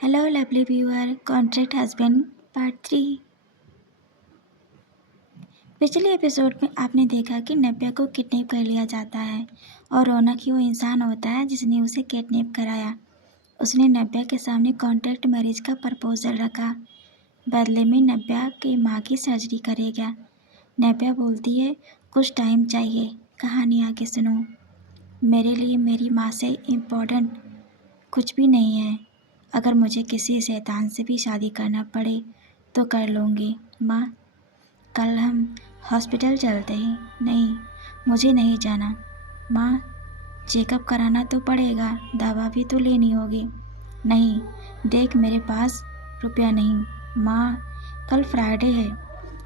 Hello lovely viewer, contract husband part 3। पिछले episode में आपने देखा कि नव्या को किडनैप कर लिया जाता है और रौनक ही वो इंसान होता है जिसने उसे किडनैप कराया। उसने नव्या के सामने कॉन्ट्रैक्ट मैरिज का प्रपोजल रखा। बदले में नव्या की माँ की सर्जरी करेगा। नव्या बोलती है कुछ टाइम चाहिए, कहानी आगे सुनो। मेरे लिए मेरी माँ से इम्पोर्टेंट कुछ भी नहीं है। अगर मुझे किसी शैतान से भी शादी करना पड़े तो कर लूँगी। माँ, कल हम हॉस्पिटल चलते हैं। नहीं, मुझे नहीं जाना। माँ, चेकअप कराना तो पड़ेगा, दवा भी तो लेनी होगी। नहीं, देख मेरे पास रुपया नहीं। माँ, कल फ्राइडे है,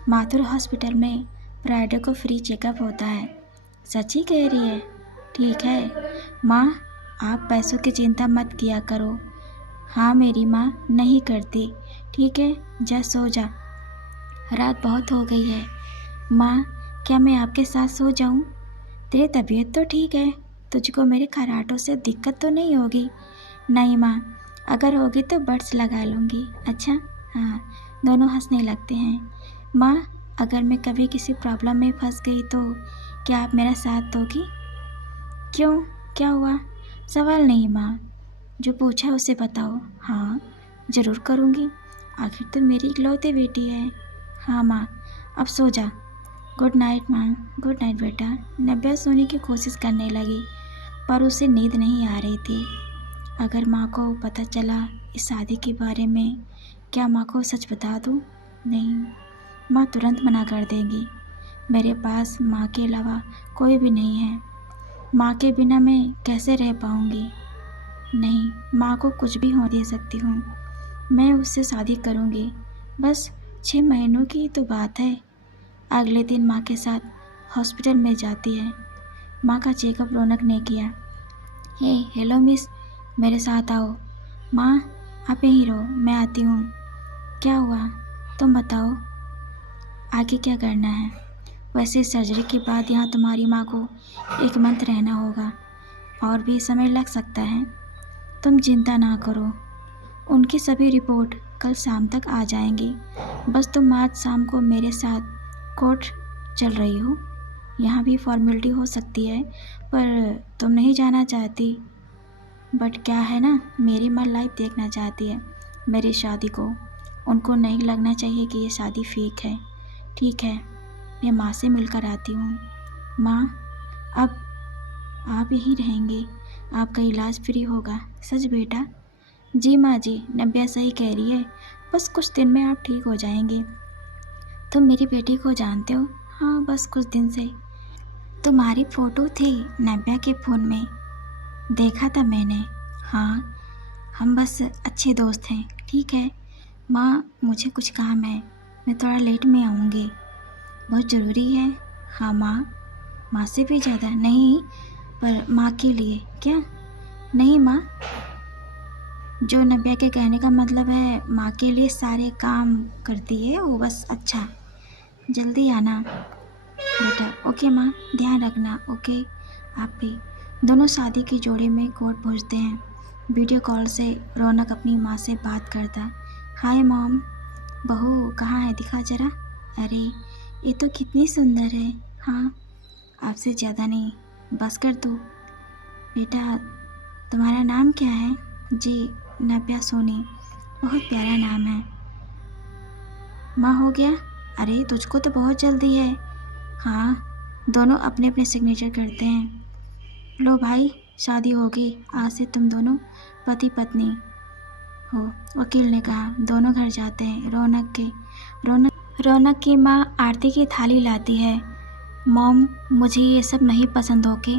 माथुर हॉस्पिटल में फ्राइडे को फ्री चेकअप होता है। सच्ची कह रही है? ठीक है माँ, आप पैसों की चिंता मत किया करो। हाँ मेरी माँ नहीं करती। ठीक है, जा सो जा, रात बहुत हो गई है। माँ, क्या मैं आपके साथ सो जाऊँ? तेरी तबीयत तो ठीक है, तुझको मेरे खर्राटों से दिक्कत तो नहीं होगी? नहीं माँ, अगर होगी तो बड्स लगा लूँगी। अच्छा हाँ, दोनों हंसने लगते हैं। माँ, अगर मैं कभी किसी प्रॉब्लम में फंस गई तो क्या आप मेरा साथ दोगी? क्यों, क्या हुआ? सवाल नहीं माँ, जो पूछा उसे बताओ। हाँ ज़रूर करूँगी, आखिर तो मेरी इकलौती बेटी है। हाँ माँ, अब सो जा। गुड नाइट माँ। गुड नाइट बेटा। नव्या सोने की कोशिश करने लगी पर उसे नींद नहीं आ रही थी। अगर माँ को पता चला इस शादी के बारे में, क्या माँ को सच बता दूँ? नहीं, माँ तुरंत मना कर देगी। मेरे पास माँ के अलावा कोई भी नहीं है। माँ के बिना मैं कैसे रह पाऊँगी? नहीं, माँ को कुछ भी हो दे सकती हूँ। मैं उससे शादी करूँगी। बस 6 महीनों की तो बात है। अगले दिन माँ के साथ हॉस्पिटल में जाती है। माँ का चेकअप रौनक ने किया। हेलो मिस, मेरे साथ आओ। माँ, आप यहीं रहो, मैं आती हूँ। क्या हुआ, तुम बताओ, आगे क्या करना है? वैसे सर्जरी के बाद यहाँ तुम्हारी माँ को 1 मंथ रहना होगा और भी समय लग सकता है। तुम चिंता ना करो, उनकी सभी रिपोर्ट कल शाम तक आ जाएंगी। बस तुम आज शाम को मेरे साथ कोर्ट चल रही हो। यहाँ भी फॉर्मेलिटी हो सकती है पर तुम नहीं जाना चाहती। बट क्या है ना, मेरी माँ लाइव देखना चाहती है मेरी शादी को। उनको नहीं लगना चाहिए कि ये शादी फेक है। ठीक है, मैं माँ से मिलकर आती हूँ। माँ, अब आप यहीं रहेंगे, आपका इलाज फ्री होगा। सच बेटा? जी माँ जी, नव्या सही कह रही है, बस कुछ दिन में आप ठीक हो जाएंगे। तुम मेरी बेटी को जानते हो? हाँ, बस कुछ दिन से। तुम्हारी फ़ोटो थी नव्या के फ़ोन में, देखा था मैंने। हाँ, हम बस अच्छे दोस्त हैं। ठीक है माँ, मुझे कुछ काम है, मैं थोड़ा लेट में आऊँगी। बहुत ज़रूरी है? हाँ माँ, माँ से भी ज़्यादा नहीं, पर माँ के लिए। क्या? नहीं माँ, जो नव्या के कहने का मतलब है माँ के लिए सारे काम करती है वो, बस। अच्छा, जल्दी आना बेटा। ओके माँ, ध्यान रखना। ओके, आप भी। दोनों शादी की जोड़ी में कोर्ट पहुँचते हैं। वीडियो कॉल से रौनक अपनी माँ से बात करता। हाय मॉम, बहू कहाँ है, दिखा जरा। अरे ये तो कितनी सुंदर है। हाँ, आपसे ज़्यादा नहीं, बस कर तू। बेटा, तुम्हारा नाम क्या है? जी, नव्या सोनी। बहुत प्यारा नाम है। माँ, हो गया? अरे तुझको तो बहुत जल्दी है। हाँ, दोनों अपने अपने सिग्नेचर करते हैं। लो भाई, शादी होगी, आज से तुम दोनों पति पत्नी हो, वकील ने कहा। दोनों घर जाते हैं। रौनक की माँ आरती की थाली लाती है। मॉम, मुझे ये सब नहीं पसंद। होके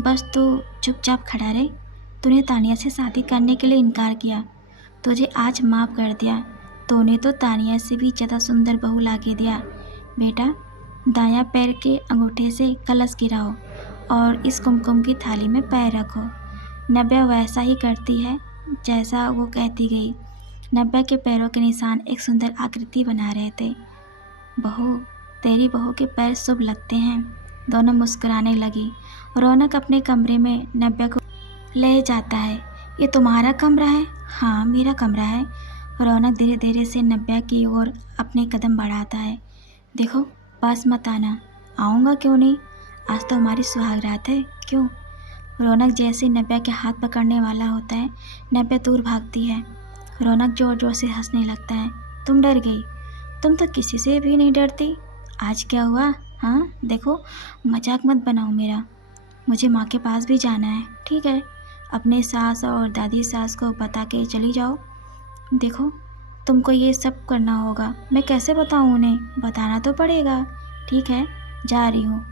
बस तू चुपचाप खड़ा रहे। तूने तानिया से शादी करने के लिए इनकार किया, तुझे आज माफ़ कर दिया। तूने तो तानिया से भी ज़्यादा सुंदर बहू ला के दिया। बेटा, दायां पैर के अंगूठे से कलश गिराओ और इस कुमकुम की थाली में पैर रखो। नव्या वैसा ही करती है जैसा वो कहती गई। नव्या के पैरों के निशान एक सुंदर आकृति बना रहे थे। बहू, तेरी बहू के पैर शुभ लगते हैं। दोनों मुस्कुराने लगी। रौनक अपने कमरे में नव्या को ले जाता है। ये तुम्हारा कमरा है? हाँ, मेरा कमरा है। रौनक धीरे धीरे से नब्या की ओर अपने कदम बढ़ाता है। देखो, पास मत आना। आऊँगा क्यों नहीं, आज तो हमारी सुहाग रात है। क्यों? रौनक जैसे नब्या के हाथ पकड़ने वाला होता है, नब्या दूर भागती है। रौनक जोर जोर से हंसने लगता है। तुम डर गई? तुम तो किसी से भी नहीं डरती। आज क्या हुआ? हाँ, देखो, मजाक मत बनाओ मेरा। मुझे माँ के पास भी जाना है। ठीक है, अपने सास और दादी सास को बता के चली जाओ। देखो, तुमको ये सब करना होगा। मैं कैसे बताऊँ उन्हें? बताना तो पड़ेगा। ठीक है, जा रही हूँ।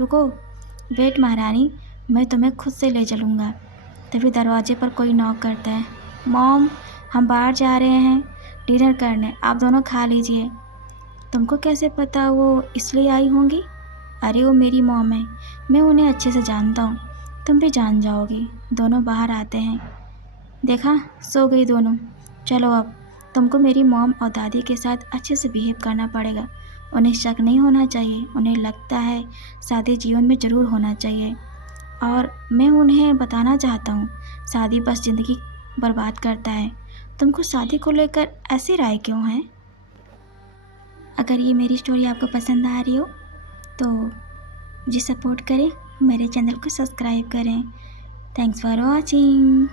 रुको, वेट महारानी, मैं तुम्हें खुद से ले चलूँगा। तभी दरवाजे पर कोई नॉक करता है। मॉम, हम बाहर जा रहे हैं डिनर करने, आप दोनों खा लीजिए। तुमको कैसे पता वो इसलिए आई होंगी? अरे वो मेरी मॉम है, मैं उन्हें अच्छे से जानता हूँ। तुम भी जान जाओगी। दोनों बाहर आते हैं। देखा, सो गई दोनों। चलो अब, तुमको मेरी मॉम और दादी के साथ अच्छे से बिहेव करना पड़ेगा। उन्हें शक नहीं होना चाहिए। उन्हें लगता है शादी जीवन में ज़रूर होना चाहिए, और मैं उन्हें बताना चाहता हूँ, शादी बस ज़िंदगी बर्बाद करता है। तुमको शादी को लेकर ऐसी राय क्यों है? अगर ये मेरी स्टोरी आपको पसंद आ रही हो तो मुझे सपोर्ट करें, मेरे चैनल को सब्सक्राइब करें। Thanks for watching.